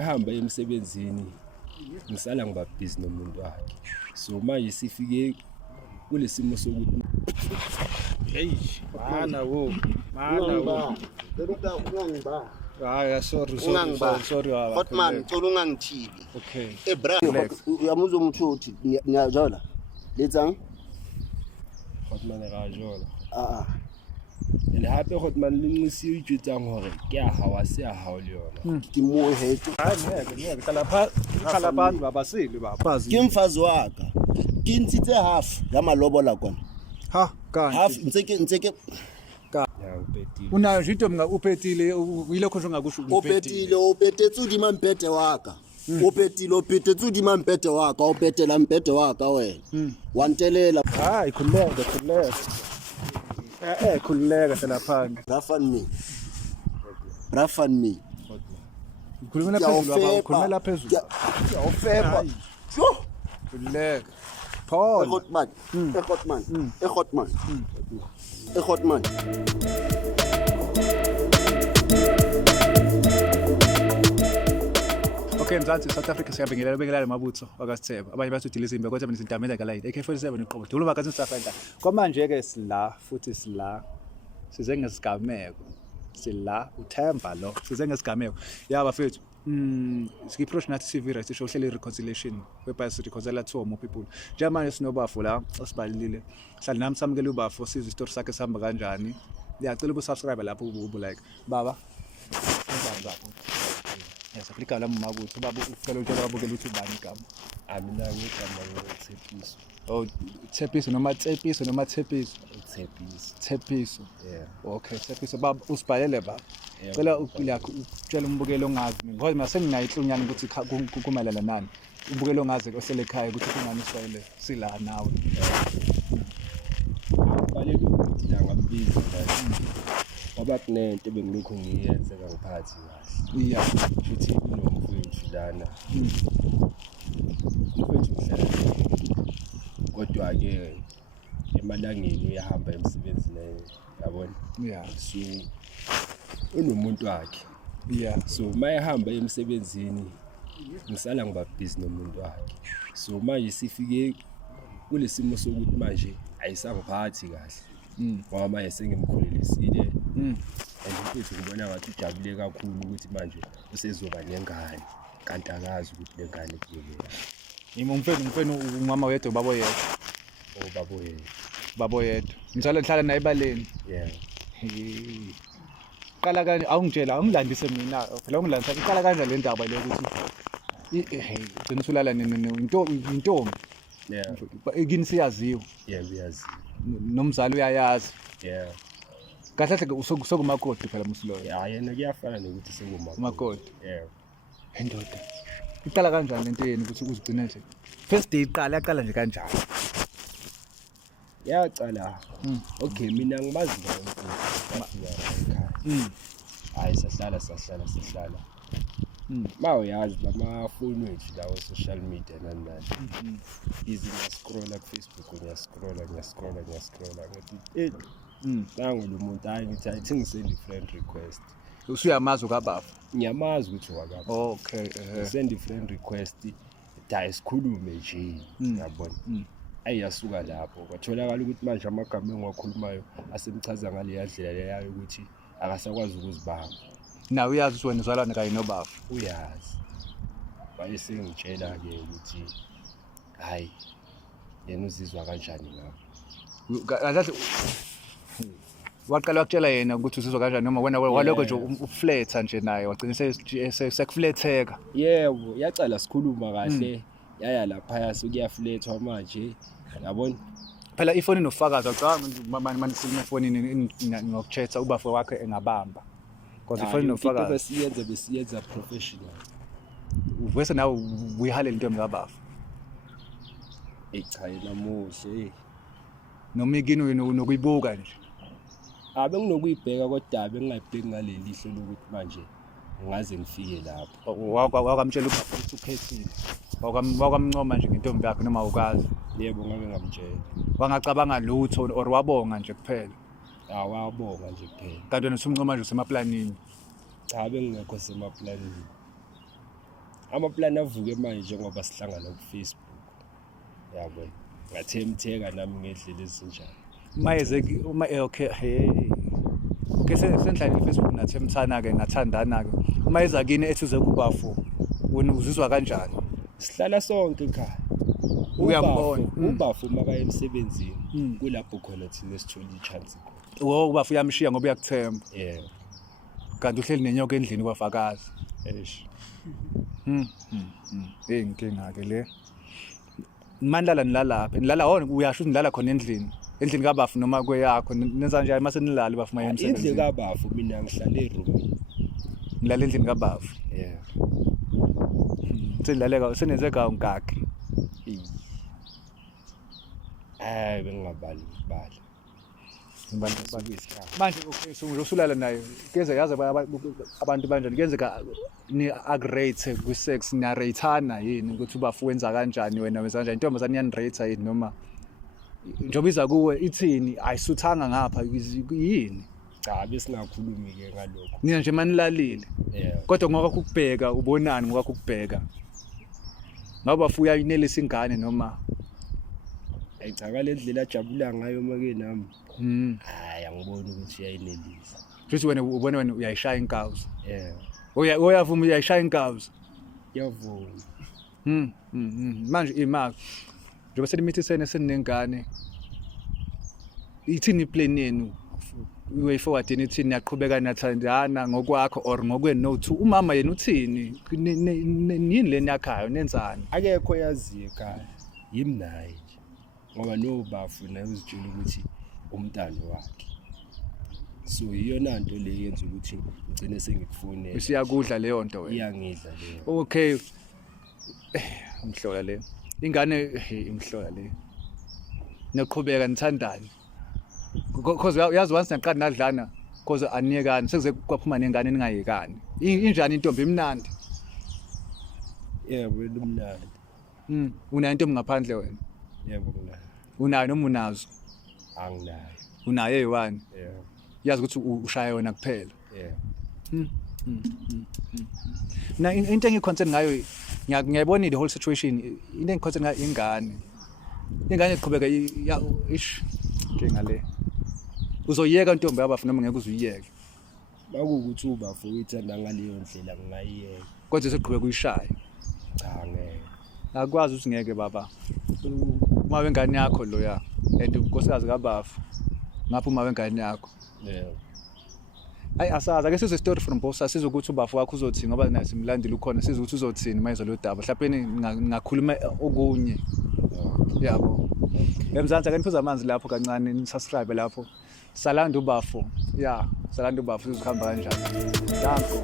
mayehamba emsebenzini ngisala ngiba busy nomuntu wakhe. So manje sifike kulesimo sokuthi mana wo Ungangiba. sorry Hotman ngicela ungangithibi. okay Bra uyamuzwa umuntu uthi ngiyajola. Letsang? Hotman ga jola. Mm. Le hape Hotman le nngisi o itjetsang hore ke a hawa se a hao le yona. Ke mo heto. ngeke khala abantu babasili baba Ke mfazi waka. Ke ntshitse half ya malobola kona. ha kanti Half ntse Ya upetile. unayo into mina uphetile uyilokho nje ungakusho opetetse udima mpete waka. Opetetse udima mpete waka, opetela mpete waka wena. Wantelela hayi khuleka khuleka phela phansi Brafan me. khulumela phezulu baba khulumela phezulu Awufeba. Sho. khuleka Paul Hotman. okay mzansi South Africa siyabingelela mabutho wakasitheba abanye bathi udile izimbe kodwa mina sintamela kalayini AK47 iqobo duluma kathi sisafenda kwamanje ke sila size ngesigameko sila uThemba lo size ngesigameko yaba fethu sikiproach nathi CV right sho hlela reconciliation whereby reconcile two more people njengamanje sinobafu la osibalile hlala nami samukela ubafu sizwe isitori sakhe sihamba kanjani ngiyacela ubusubscribe lapho like baba yes aplika la mabutho baba ufela utshela babukela ukuthi ubani igama Mina ngigama ngoThepiso. oh Thepiso noma Tsepiso noma Thepiso Thepiso Yeah. okay Thepiso baba usibhalele baba cela yakho utshela umbukelo ongazi ngoba mina senginayo inhlonyana ukuthi kumayelana nani umbukelo ongazi osele ekhaya ukuthi kungani iswayele sila nawe Balele ukuthi la ngabhizi la. Ngoba kunento bengilokhu ngiyenze ngangiphathi kahle. yeah Futhi kunomfowethu lana. Umfowethu uhlala. Kodwa ke emalangeni uyahamba emsebenzini yabona. yeah So unomuntu wakhe. yeah So mayehamba emsebenzini ngisala ngiba busy nomuntu wakhe. So manje sifike kulesimo sokuthi manje ayisangiphathi kahle. Ngoba manje sengimkholelisile. And futhi ngibona ngathi ujabule kakhulu ukuthi manje usezoba nengane kanti akazi ukuthi lengane kuyena. umfeni umama wedwa babo yedwa babo yedwa njalo ngihlala naye ebaleni Yeah. qala kanje awungilandise mina phela ungilandisa iqala kanje le ndaba le ukuthi gcina usulala intombi Yeah. ikini siyaziwa Yeah, uyazi. nomzali uyayazi Yeah. kahle kahle usokumakoti phela musloyo Yeah, yena kuyafana nokuthi senguma. umakoti Yeah. endoda iqala kanjani lento yeni ukuthi uzigcine nje first day yaqala nje kanjani Yaqala. Okay, mina ngimazi ngayo ekhaya. Hayi sahlala. Mawuyazi lamafoni wethu lawo social media nani. Easy scroll up Facebook ngiyascrolla ngathi nangu lo muntu hayi ngithi ngisend friend request. usuyamazi ukababa Ngiyamazi ukuthi wakaphi. okay Send friend request da sikhulume nje yabona. Ayasuka lapho kwatholakala ukuthi manje amagama engiwakhulumayo asemchaza ngale yadlela leyayo ukuthi akasakwazi ukuzibamba. nawe uyazi ukuthi wena uzalwane kanye nobaba Uyazi bayesengitshela ke ukuthi hayi yena uzizwa kanjani ngakho. kahle waqala ukutshela yena ukuthi uzizwa kanjani noma wena waloko nje ufletha nje naye wagcina sekufletheka Yebo yacala sikhuluma kahle yaya lapha yasukuyaflethwa manje yabona. phela ifoni inofakazi acanga manje sinefonini ngokchatha ubafo wakhe engabamba because ifoni inofakazi besiyenza professional. Wese nawe uyihalela into emkabafu Cha yena muhle. noma ikini unokuyibuka nje Abe nginokuyibheka kodwa bengingayibheki ngaleli lihlo lokuthi manje ngaze ngifike lapho. wakamtshela ukuthi ukhethile wakamncoma nje ngentombi yakhe noma ukazi Yebo ngake ngamtshela. wangacabanga lutho or wabonga nje kuphela Wabonga nje kuphela. kanti wena usumncoma nje usemaplanini Cha bengingekho semaplanini. Amaplan avuke manje ngoba sihlangana ku-Facebook. Yabo. Ngathemtheka nami ngendlela ezinjalo. Mayeze okay hey. Okay sendlala iFacebook nathemthana ke nathandana ke. Uma eza kini ethuze kuBafu wena uzizwa kanjani? Sihlala sonke ekhaya. Uyambona uBafu maka emsebenzini kulapho khona thina sithola ichance khona. uBafu uyamshiya ngoba uyakuthemba. Yeah. Kanti uhleli nenyoka endlini kwafakazi. Eish. Inkinga ke le. Mandlala nilalapha. Nilala wona uyasho nilala khona endlini kaBafu noma kweyakho nenza njani mase nilala Bafu maye emsebenzini. Endlini kaBafu mina ngihlala eroomini. Nilala endlini kaBafu. Yeah. Senilale senenze ka unkakhe. Bengingabali bali. Manje okay so usulala naye kenze yazi abantu banjani kenzeka ni agrate ku sex na rateana yini ukuthi uBafu wenza kanjani wena wenza kanjani intombazane yani rate yini noma njoba iza kuwe ithini ayisuthanga ngapha yini Cha besingakhulumi ke ngalokho. nina nje manilalile Yeah. kodwa ngoba ukubheka ubonani ngoba ukubheka ngoba Bafu uyayinelisa ingane noma Cha kalendlela ajabula ngayo make nami. Angiboni ukuthi uyayinelisa. futhi wena wena uyayishaya inkawuzi Yeah. uyavuma uyayishaya inkawuzi Yavuma. Manje imali njengoba senimithisene seningane ithini plan yenu way forward ithini yaqhubeka nathandana ngokwakho or ngokwenothi umama yena uthini yini leni yakhayo nenzani Akekho yaziyo ekhaya. Yimi naye nje. Ngoba noBafu naye uzitshela ukuthi umntando wakhe. So iyona nto le yenza ukuthi ugcine sengikufonela. usiyakudla leyo nto wena Iyangidla leyo. okay umhlola le ingane imhlola le naqhubeka nithandane because yazi once naqala nadlana because aniyekani sekuze kwaphuma nengane ningayekani injani intombi imnandi Yebo lumnandi. unayo intombi ngaphandle wena Yebo kuna. unayo noma unazo Anginayo. unayo eyi1 Yeah. yazi ukuthi ushaya yona kuphela Yeah. na into engiconcern ngayo ngiyabona the whole situation into engiconcern ngayo ingane iqhubeka ish ngale uzoyeka intombi yaBafu noma ngeke uzuyiyeke Bakukuthi uBafu uyithanda ngaleyo ndlela ngingayiyeka. kodwa seqhubeka uyishaya Cha ngeke. akwazi ukuthi ngeke baba uma wengane yakho loya and unkosikazi kaBafu ngapha uma wengane yakho Yeah. hayi asazi ake size story from both sides ukuthi uBafu wakho uzothini ngoba nathi imlandeli ukhona size ukuthi uzothini mayizo lo daba mhlawumbe ngakhuluma okunye yabo emzansi ake niphuza amanzi lapho kancane ni subscribe lapho salanda uBafu salanda uBafu sizohamba kanjani danko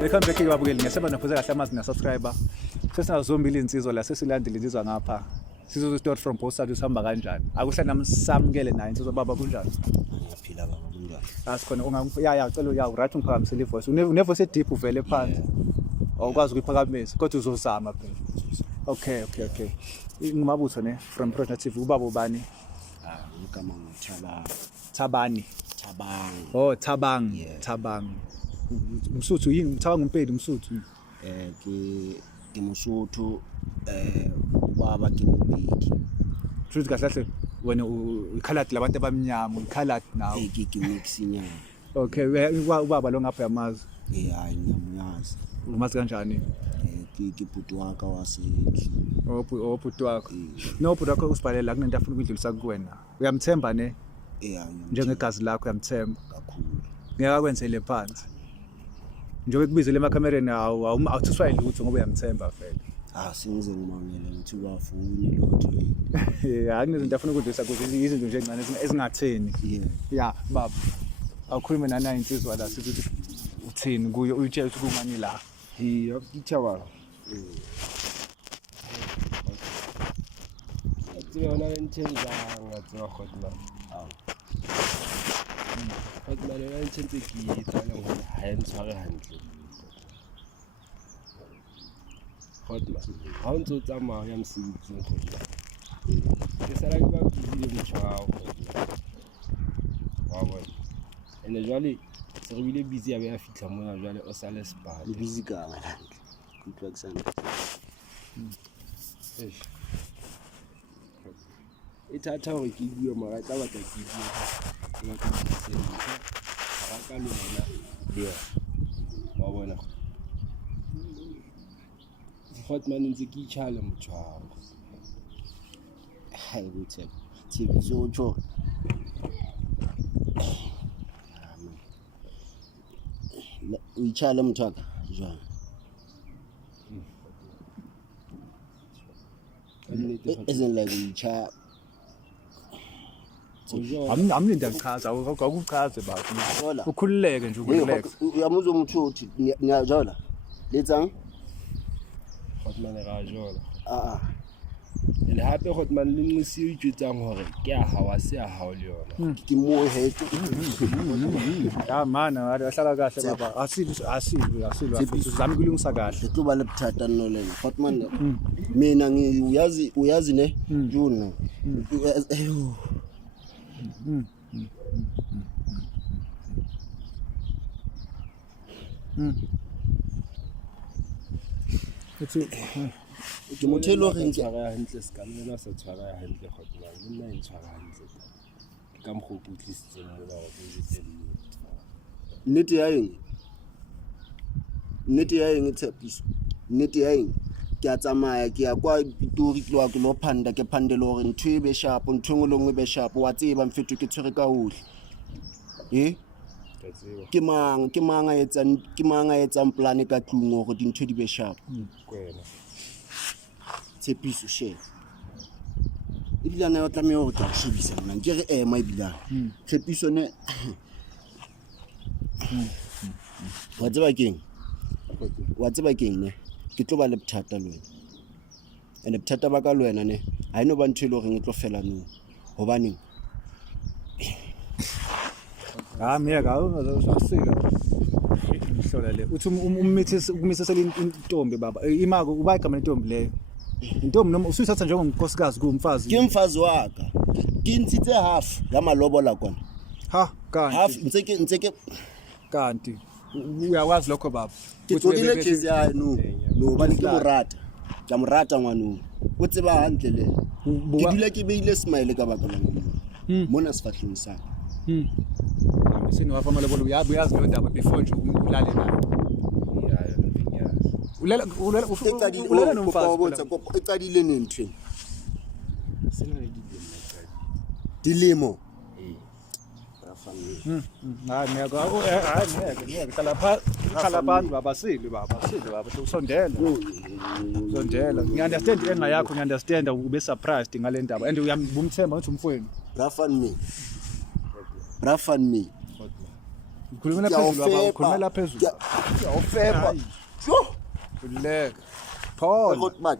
Welcome back babukeli ngeseba naphuza kahle amazi na subscriber sesinazombili insizwa la sesilandile insizwa ngapha sizo story from both sides sihamba kanjani akuhle nami samukele naye insizwa baba kunjani Ngiyaphila baba kunjani? asikhona cela right ungiphakamisele ivoice unevoice edip uvele phansi awukwazi ukuphakamisa kodwa uzozama phela okay ngimabutho ne from Project TV ubaba ubani Igama ngithala Thabani Thabang. Thabang umsuthu yini Thabang umpedi umsuthu Ke Mosotho ubaba ke Mpedi. futhi kahle kahle wena ukhaladi labantu abamnyama ukhaladi nawo Ke mix inyama. okay ubaba lo ngapha yamazi Hayi ngiyamuyazi. umazi kanjani Ke bhuti waka wasendlini. obhuti wakho no bhuti wakho usibhalela kunento afuna ukudlulisa kuwena uyamthemba ne njengegazi lakho uyamthemba kakhulu. ngeke akwenzele phansi njengoba kubizele emakhamereni awuthiswa ilutho ngoba uyamthemba vele Singize ngimangele ukuthi bafuni lutho. hayi kunezinto afuna ukudlulisa kuze izinto nje encane ezingatheni baba awukhulume nana insizwa la sithi uthini kuyo uyitshela ukuthi kumani la Ithaba. Yona inthenza ngatsiwa khona. Kodwa le inthenza igitha ngoba hayi ngithwale handle. Kodwa awunzo tsamaya uyamsiza kodwa. Kesala ke ba bile motshwao. Wabona. Ene jwale se re bile busy a be a fihla mona jwale o sa le Le sepate busy ka ngwanaka. Kutlwa ke sana. e thata hore ke bue mara tla batla ke bue ke batla ke se ga ka le wena le wa bona Hotman ntse ke itjhala motshwaro Hayi botse. Tshepiso o tjho. O itjhala mthaka jwang. Isn't like o itjha. Amlinda ngichaza akuchaze baba. Hola. Ukhululeke nje ukurelax. Uyamuzwa umuntu uthi niyajala. Letsang? Hotman ga jola Ah. le hape Hotman le nngwe o itjetsang hore ke a hawa se a hao le yona Ke mo hete. Ya mana ahlala kahle baba. Asilwe sizame kulungisa kahle. Ke tlo ba le bothata nno lena. Hotman mina uyazi ne? June. Ke motho e le hore tshwara ya hantle se ka le wena sa tshwara ya hantle Hotman le nna e tshwara hantle ke ka mokgo ke tlisitseng mona hore ke jetse nnete ya eng Tshepiso. Nnete ya eng ke a tsamaya ke ya kwa Pitori ke lo phanda ke phandele hore ntho e be sharp ntho engwe le ngwe be sharp wa tseba mfeto ke tshwere ka hohle ke mang a etsang plan ka tlung hore dintho di be sharp kwena Tshepiso she ebile na o tlameha hore tla shebisa nna ke re ema ebile Tshepiso ne wa tseba keng ne ke tlo ba le bothata le wena ene bothata ba ka le wena ne ha eno ba ntho e le hore e tlo fela no hobane Miyeka asika ihlola le uthi ukumithesela intombi baba imako uba igama lentombi leyo intombi noma usuyithatha njengonkosikazi kumfazi ke mfazi waka ke ntshitse half ya malobola kona ha half kanti ntse ke kanti uyakwazi lokho baba ke tsodile case ya no ba ke morata ngwanong o tseba hantle le ke dula ke beile smile ka baka la mona sifahlong sa sini wafa malobolo uyazi lo ndaba before nje ulale nayo ulela nomfazi ecadile nentweni sena le dilemo hayi miyeka khala phansi baba sile baba usondela ngiunderstand enga yakho ngiunderstand ube surprised ngale ndaba and uyambumthemba uthi umfweni Brafan me ukhulumela phezulu baba ukhulumela phezulu awufepa jo uleka Paul Hotman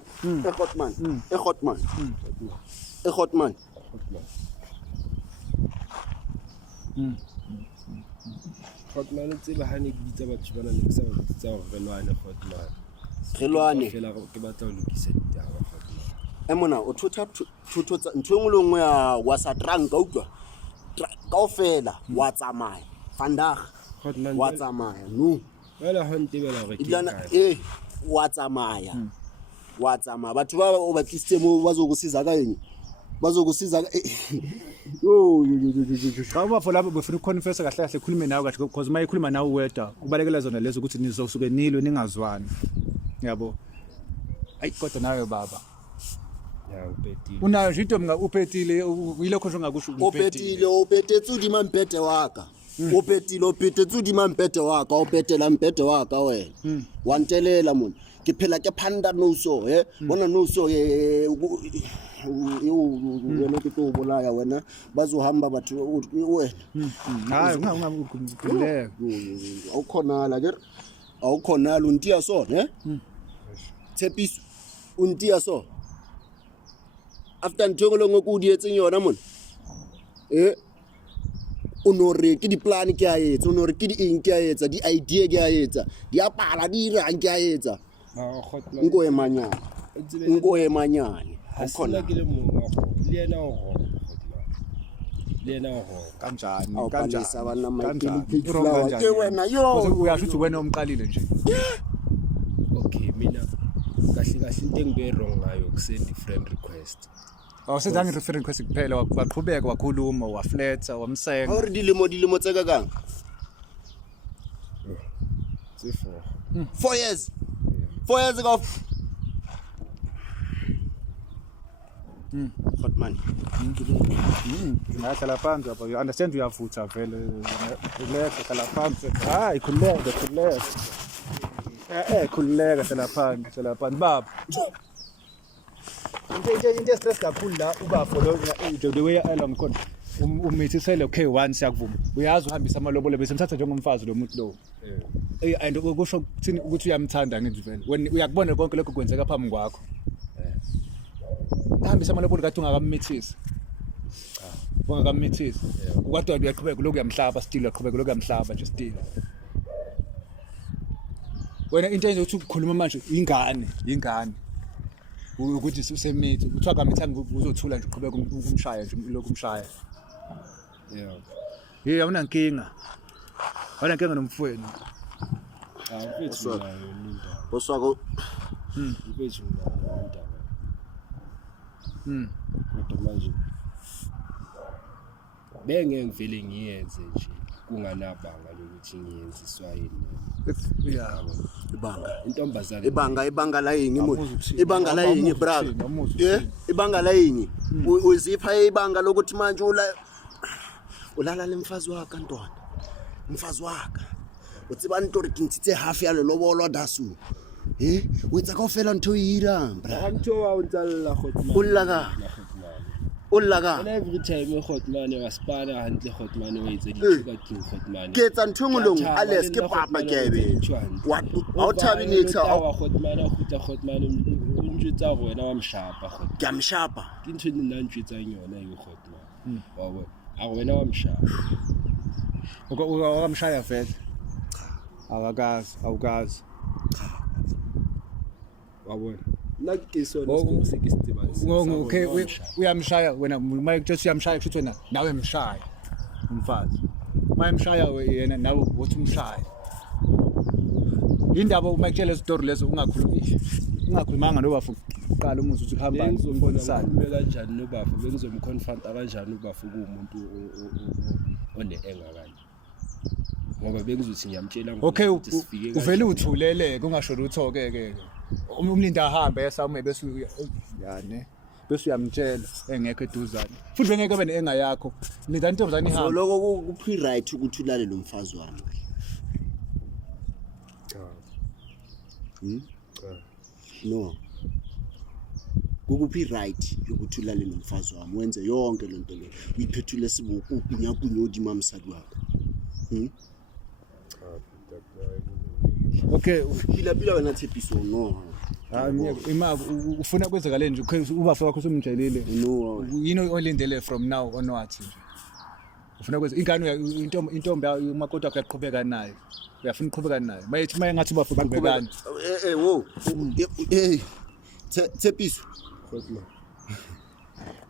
Hotman o tseba ha ne ke bitsa batho bana ne ke sa ba bitsa hore re lwane Hotman re lwane fela ke batla ho lokisa ditaba Hotman mona o thotha ntho engwe le ngwe ya wa sa tranka utlwa kaofela wa tsamaya vandag Hotman wa tsamaya no wala ho ntebela hore ke ilana wa tsamaya batho ba o batlisitse mo bazokusiza ka yini bazokusiza xa bafo lapho befuna ukuconfessa kahle kahle khulume nawe kahle because uma ikhuluma nawe wedwa kubalekela zona lezo ukuthi nizosuke nilwe ningazwani yabo ayi kodwa nawe baba ya upetile unayo nje into upetile yilokho nje ongakusho upetetse udima mpete waka upetetse udima mpete waka upetela mpete waka wena wantelela mona ke phela ke phanda no so bona no so wena ke tlo bolaya wena bazohamba batho wena hayi ungakuleka awukhonala untiya so Tshepiso untiya so after ntongolo ngoku di etseng yona mona onore ke di plan ke a etsa onore ke di eng ke a etsa di idea ke a etsa di apala di rang ke a etsa nko e manyane ha khona ke le mongwe le yena o Hotman lena ho kanjani awuqalisa abana Michael Kanjani? uphithula Wrong ke kanjani? wena yo uyasho ukuthi wena omqalile nje okay mina kahle into engibe wrong ngayo kusend friend request awusenzanga i-referral request kuphela waqhubeka wakhuluma wafletha wamsenga awuri dilemo tse kakang tse 4 years 4 years ago hot man ngahlala phansi apha you understand uyavutha vele ulethe hlala phansi hayi khululeka khululeka hlala phansi baba into stress kakhulu la uba follow the way along khona umithisele K1 siyakuvuma uyazi uhambisa amalobolo bese mthatha njengomfazi lo muntu lo and ukusho kuthini ukuthi uyamthanda ngithi vele wena uyakubona konke lokho kwenzeka phambi kwakho hambisa amalobolo kathi ungakamithisi ungakamithisi ukwathi uyaqhubeka lokhu uyamhlaba still uyaqhubeka lokhu uyamhlaba nje still wena into enje uthi ukukhuluma manje ingane ukuthi usemithi uthiwa kamithanga uzothula nje uqhubeka umshaya nje lokhu umshaya awuna nkinga nomfweni mfethu nayo ninda boswako mfethu nayo ninda kodwa manje bengeke ngivele ngiyenze nje kunganabanga lokuthi ngiyenziswa yini intombazane ibanga la yini ibanga la yini brother ibanga la yini uzipha ibanga lokuthi manje ulala lemfazi waka ntwana umfazi waka utsiba ntori kintitse half ya lobolo dasu wetsa kaofela ntho ira bra ntho wa untsalla khotman ullaga and every time khotman waspana hantle khotman wa itse dithuka king khotman ke tsa nthongolong ales ke papa kebe what awuthabi nexa khotman a khutla khotman unjutsa wena wa mshapa khotman ke mshapa ke ntho nna ntjutsa yona yo khotman wa bona a wena wa mshapa ukamshaya vele awukazi wabona nakisona sikisidibanisi okay uyamshaya wena manje uyamshaya kusho wena nawe mshaya umfazi mayemshaya yena nawe uthi umshaya indaba uma kutshela istory lezo ungakhulumanga nobafu uqala umuzi uthi uhamba ngizombonisana kanjani nobafu bengizomconfront kanjani ubafu kuumuntu one-engakani ngoba bengizothi ngiyamtshela okay uvele uthuleleke ungasho lutho-ke umlinda ahambe esamume bese yani bese uyamtshela engekho eduzane futhi bengeke abe nenga yakho linda intombazane ihamba lokho kuphi right ukuthi ulale lo mfazi wami no kuphi right ukuthi ulale nomfazi wami wenze yonke lento le uyiphethule sibuku kunyakunye odima msadi wakho okay phila wena Tshepiso no imali ufuna kwenzakale nje ubafu wakho somjelile no yini olindele from now onwards nje ufuna kwenza ingane intombi umakoti wakho yaqhubeka nayo uyafuna uqhubeka nayo mayithi mayengathi ubafu uqhubekana wo Tshepiso khotman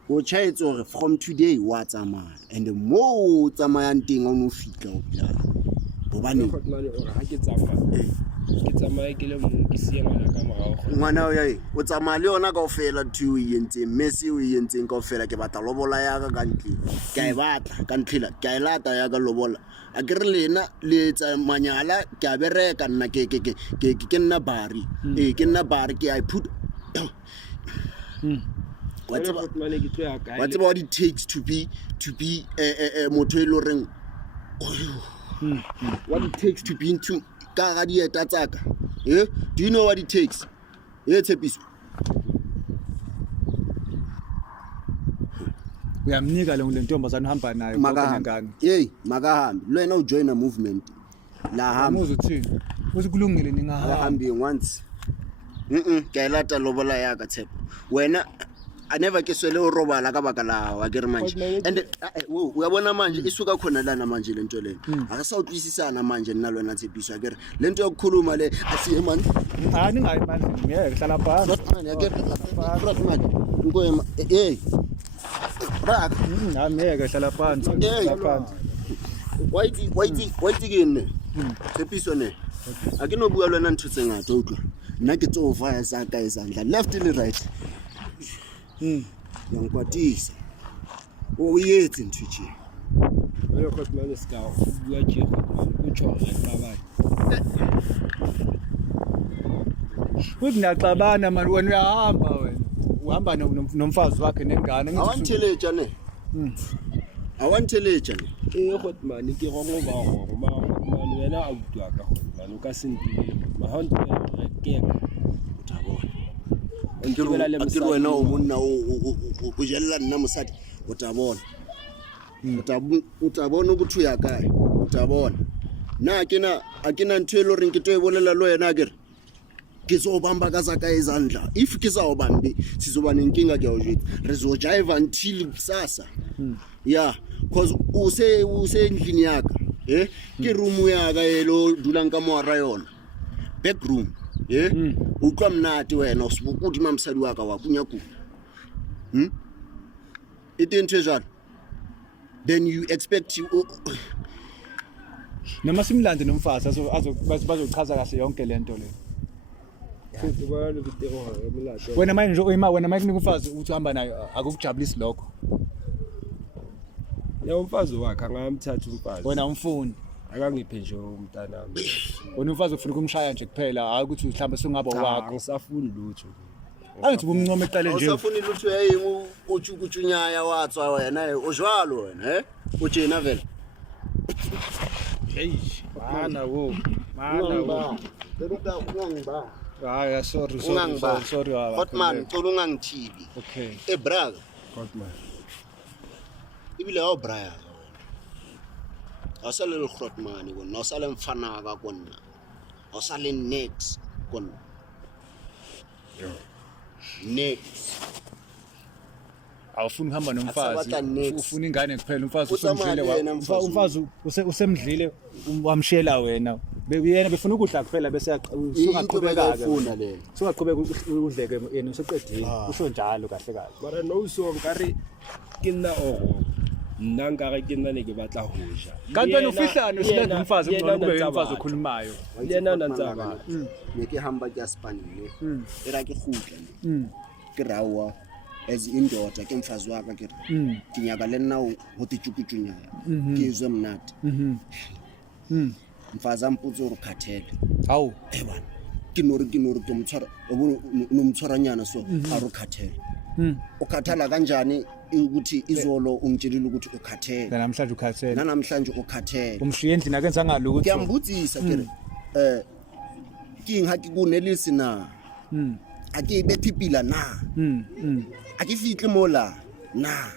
o chaetse gore from today wa tsamaya and mo tsamayang teng o no fitla o pila bobane khotman ora ha ke tsamaya ke le mo ke siya ngwana ka morao ngwana o yae o tsamaya le yona kaofela ntho o yentseng mesi o yentseng kaofela ke batla lobola ya ka kantle ke a e batla ka ntlhela ke a e lata ya ka lobola a ke re lena le tsa manyala ke a bereka nna ke nna bari ke nna bari ke I put what's about what it takes to be motho e loreng what it takes to be into ka ga dieta tsaka do you know what it takes Tshepiso uyamnika le ntombazana uhamba nayo ngane makahambi lo yena ujoin a movement la hamba uzothini usikulungile ningahambi once ke lobola ya ka Tshepo wena I never ke swele o robala ka baka la wa ke re manje and uyabona manje isuka khona lana manje lento le akasa utwisisana manje nina lona Tshepiso ya ke re lento yokukhuluma le asiye man ningayi manje ngeke hlala phansi man ya ke re ngoyema bra Angeke hlala phansi. Hlala phansi. White ke nne Tshepiso ne a ke no bua le wena ntho tse ngata o utlwa nna ke tso vaya sa ka izandla left le right yankwatisa o yetse nthuchi Lo Hotman ska bua ke Hotman o tshwara qabana. Kunaxabana man wena uyahamba wena. Uhamba nomfazi wakhe nengane awantheleja ne awantheleja ne Hotman ke go ba go ma Hotman wena a utwa ka Hotman o ka sentile ma ha ntwe re ke akere wena o monna o jella nna mosadi o tabona o tabona ukuthi uya kae o tabona na akena ntwe lo reng ke to e bolela lo yena akere ke so bamba ka saka izandla if ke sa obambe sizoba nenkinga ke awujeti rezo jive until kusasa yeah cause use endlini yaka ke room yaka elo dula nka mo ra yona back room utlwa mnati wena usibukuthi mamsadi waka wakunya ku itentwe jalo then you expect you noma simlande nomfazi bazochaza kahle yonke lento le. futhi bayalo bitero ha emlato. Wena manje nje wena manje kufazi uthi uhamba naye akukujabulisi lokho. Ya umfazi wakhe angamthatha umfazi. Wena umfuni akangiphe nje umntanami. Wena umfazi ufuna ukumshaya nje kuphela hayi ukuthi mhlawumbe singaba wakho. Ngisafuni lutho. Angithi kumncoma eqale nje. Usafuni lutho yayingu uchukuchunyaya watswa wena ujwalo wena ujena vele. Hey mana wo Ungangiba. Hayi sorry Hotman ucela ungangithibi. Okay. Brother Hotman. Ibile awu brother. Awusale le Hotman kona awusale mfana ka kona. Awusale next kona. Next. Awufuni uhamba nomfazi ufuna ingane kuphela umfazi usemdlile umfazi usemdlile wamshela wena yena befuna ukudla kuphela bese usungaqhubeka le usungaqhubeka udleke yena useqedile usho njalo kahle kahle Mara no so nkare ke nna o nna nkare ke nna ne ke batla ho ja kanti wena ufihlane usilenza umfazi ngcono kube umfazi okhulumayo yena nantsaba ne ke hamba ke aspanile era ke khutla ke rawa as indoda ke mfazi waka ke tinyaka le nna ho tichukuchunyaya ke izwe mnati mfazi amputso ro khathele hawu bana ke nori ke mtshwara no mtshwaranyana so a ro khathele ukhathala kanjani ukuthi izolo ungitshilile ukuthi ukhathele namhlanje ukhathele namhlanje ukhathele umshiye endlini akenza ngalo ukuthi ngiyambudzisa ke kinga ke kunelisi na ake bethi pila na ake fitli mola na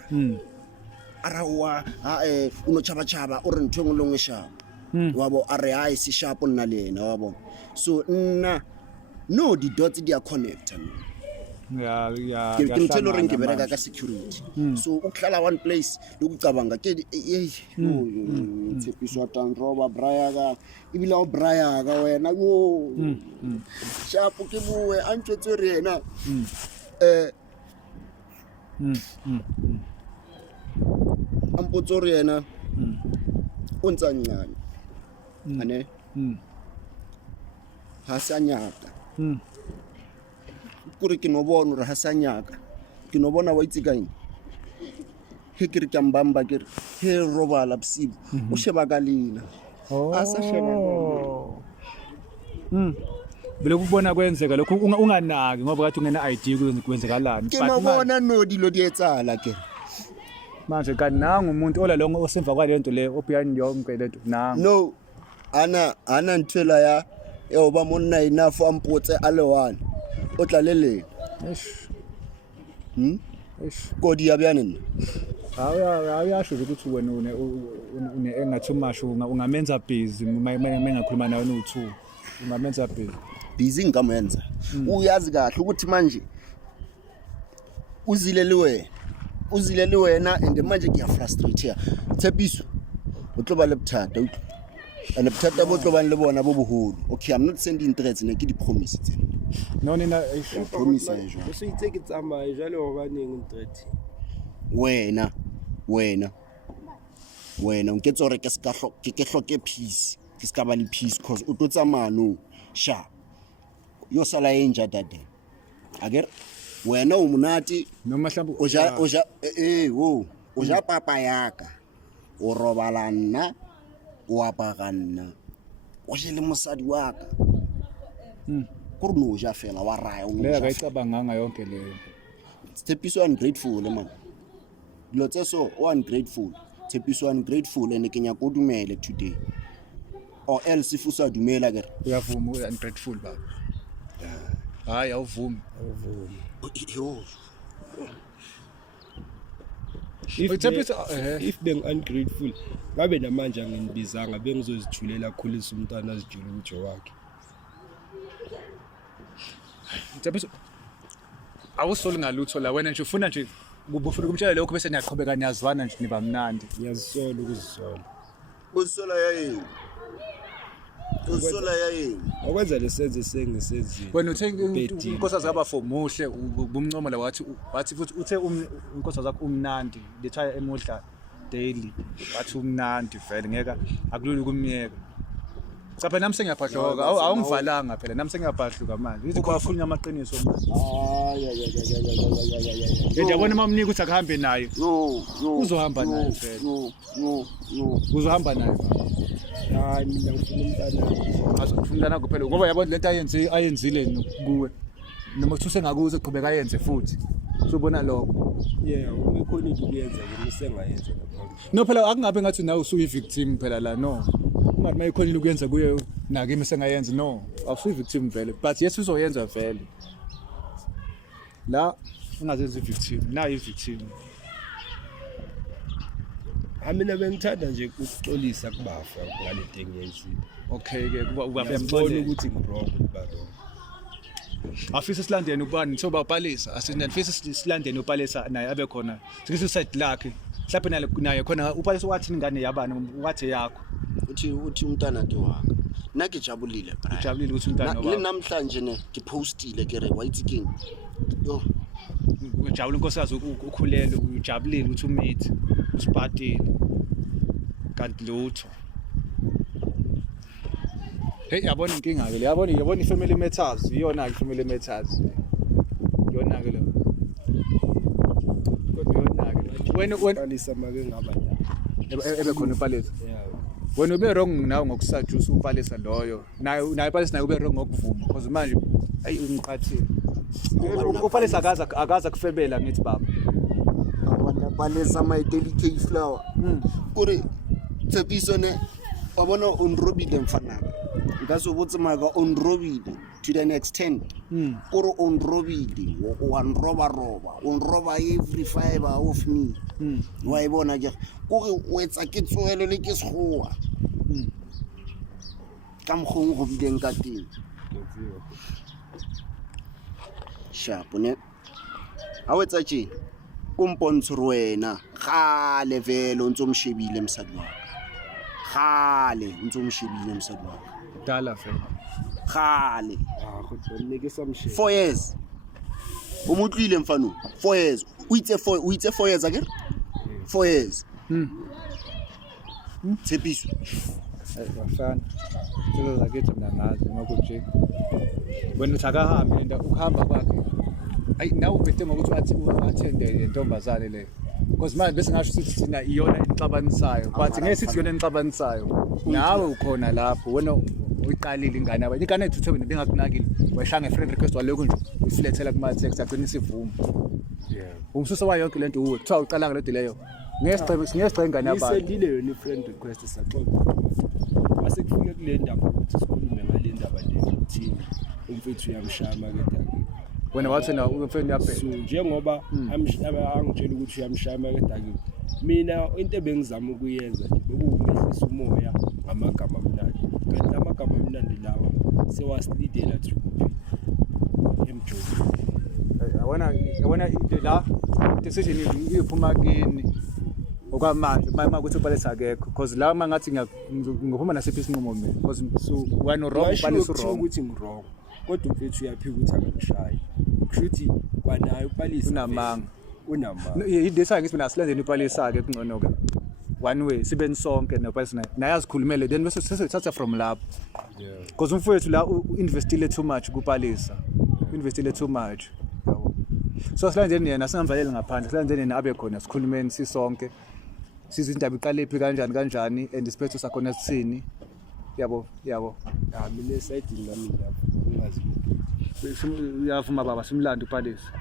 arawa uno chaba o re ntwe ngolongwe sharp wabo are ha isi sharp nna lena wabo so nna no the dots they are connected ke ntelo re ngibereka ka security so ukuhlala one place lokucabanga ke Tshepiso Tanroba Brayaga ibila o Brayaga wena yo sharp ke buwe antshwetse rena ampotso rena o ntsa nnyane ane ha sanyaka kuri ke no bona re ha sanyaka ke no bona wa itse kae he ke re ka mbamba ke he robala bsibu o sheba ka lena asa sheba vele kubona kwenzeka lokho unganaki ngoba kade ungena ID kwenzekalani ke mabona no dilo di etsala ke manje kananga umuntu ola lonke osemva kwalento le obeyond yonke lento nanga no ana nthwela ya yoba monna enough ampotse ale one o tla lele kodi ya byaneni awuyasho ukuthi wena une engathi umasho ungamenza busy mengakhuluma nawe no2 ungamenza busy ngamenza uyazi kahle ukuthi manje uzilele wena and manje ke ya frustrate ya Tshepiso o tlo ba le bothata le bothata bo tlo ba le bona bo boholo okay I'm not sending threats ne ke di promise tsena no nena promise ya o se itse ke tsamaye jale ho baneng threat wena wena nke tsore ke hloke peace ke ska ba le peace cause o tlo tsamaya no sha yo sala enja dade akere wena o monate noma mhlawumbe o ja papa yaka o robala nna o apara nna o je le mosadi wa ka kore no ja fela wa raya o le akayicabanganga yonke leyo Tshepiso ungrateful man dilo tse so o ungrateful Tshepiso ungrateful and ke nya go dumele today or else if usa dumela ke uyavuma ungrateful baba hayi awuvumi yo if beng ungrateful ngabe namanje anginibizanga bengizozithulela khulisa umntana azijule ujo wakhe Tshepiso awusoli ngalutho la wena nje ufuna nje ufuna kumtshela lokho bese niyaqhubeka niyazwana nje niba mnandi ngiyazisola ukuzisola usola yayini okwenza lesenze sengisenzile wena uthe inkosi zaba for muhle ubumncoma la wathi futhi uthe inkosi zakho umnandi lethaya emuhla daily wathi umnandi vele ngeka akulula ukumyeka cha phela nami sengiyabhadloka awungivalanga phela nami sengiyabhadluka manje yithi kwafunya amaqiniso ngiyabona mamnika ukuthi akuhambe naye uzohamba naye vele uzohamba naye hayi mina ngifuna umntana azofuna kuphela ngoba yabona lento ayenzile kuwe noma uthuse ngakuze eqhubeka ayenze futhi usubona lokho uma ikhona into kuyenza ke sengayenza ngaphandle no phela akungabe ngathi nawe usuyi victim phela la no uma mayikhona into kuyenza kuye nakimi sengayenza no awusuyi victim vele but yes uzoyenza vele la ungazenza victim nayo victim mina bengithanda nje ukuxolisa kubafa ngale nto engiyenzile okay ke kuba ngiyabona ukuthi ngirong baro afisa silandeni ubani thoba upalisa asinafisa silandeni upalisa naye abe khona sikise side lakhe mhlawumbe naye khona upalisa wathi ingane yabani wathi yakho uthi umntana ke waka nakijabulile bra ujabulile ukuthi umntana wakho namhlanje ne ngipostile ke re white king yo ujabula inkosazi ukhulele ujabulile ukuthi umethi usipatile kanti lutho hey yabona inkinga ke yabona ifamily matters iyona ifamily matters iyona ke lo kodwa iyona ke wena palisa make ngaba ebe khona upalisa wena ube wrong nawe ngokusajusa upalisa loyo naye palisa naye ube wrong ngokuvuma because manje ayi ungiqathile upalisa akaza kufebela ngithi baba abana palisa my delicate flower kore Tshepiso ne wabona onrobile mfana ngaso botse maka onrobile to the extent kore onrobile onroba every fiber of me wa ibona ke kore o etsa ke tsoelo le ke segoa ka mkhong go bileng ka teng sharp ne a wetsa tjena kompontshoro wena ga level o ntse mshebile msadi wa khale ntse mshebile msadi wa dala fela khale go tsone ke samshe 4 years o motlile mfano 4 years o itse 4 years akere 4 years Tshepiso bafana sizo zakithi mina ngazi ngokuthi wena uthakahambe lento ukuhamba kwakhe ayi nawe ubhethe ngokuthi athende lentombazane le because manje bese ngasho ukuthi sina iyona enixabanisayo but ngeke sithi iyona enixabanisayo nawe ukhona lapho wena uyiqalile ingane yabo ingane ethu thebe bengakunakile wayishanga friend request waloko nje usilethela kuma text aqinisa ivumo umsusa wayo yonke lento uwe kuthiwa uqala ngale leyo ngiyesicela ingane yabantu isendile yona friend request saxoxa mase kufike kule ndaba ukuthi sikhulume ngale ndaba le ukuthi umfethu uyamshama ke daki wena wathi na umfethu yaphe so njengoba angitshela ukuthi uyamshama ke daki mina into ebengizama ukuyenza nje bekumehlisa umoya ngamagama amnandi kanti amagama amnandi lawa sewasilidela through emjolo wena la decision iphuma kini okwamanje manje ukuthi upalisa akekho because la mangathi ngiphuma nasiphi isinqumo mina because so wena wrong upalisa wrong ukuthi ngirong kodwa umfethu uyaphika ukuthi akangishayi kushuthi kwanayo upalisa unamanga unama Yidesa ngithi mina silenzeni ipalisa ke kungcono ke. One way sibe nisonke nopalisa naye azikhulumele then bese sesithatha from lapho. yeah Because umfowethu la investile too much kupalisa. Investile too much. Yabo. So silenzeni yena singamvaleli ngaphandle. Silenzeni yena abe khona sikhulumeni sisonke. Sizindaba iqale phi kanjani and isiphetho sakho nasithini. Yabo. mina side nami lapho ungazi Uyavuma baba simlanda upalisa.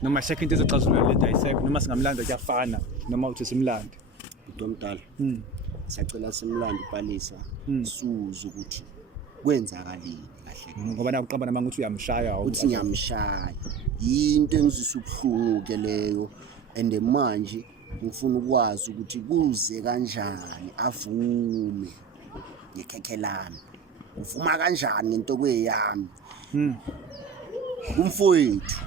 Noma shekhe into ezoxazulula le dissect noma singamlanda kuyafana noma uthi simlande. Ntomdala siyacela simlande upalisa suze ukuthi kwenzakaleni kahle Ngoba na uqamba nama ukuthi uyamshaya uthi ngiyamshaya into engizisa ubuhlungu ke leyo and manje ngifuna ukwazi ukuthi kuze kanjani avume ngekhekhe lami uvuma kanjani ngento kweyami umfowethu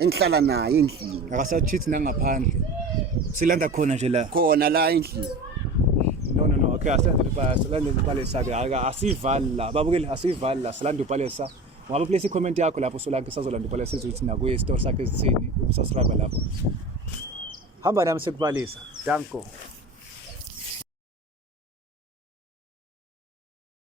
engihlala naye endlini akasacheat nangaphandle. Silanda khona nje la. khona la endlini No okay silanda upalisa ke asivala la. Babukeli asivala la silanda upalisa. Ngabe place i-comment yakho lapho solanke sazolanda upalisa sizothi na kuye store sakhe esithini usubscribe lapho. Hamba nami sekupalisa. Danko.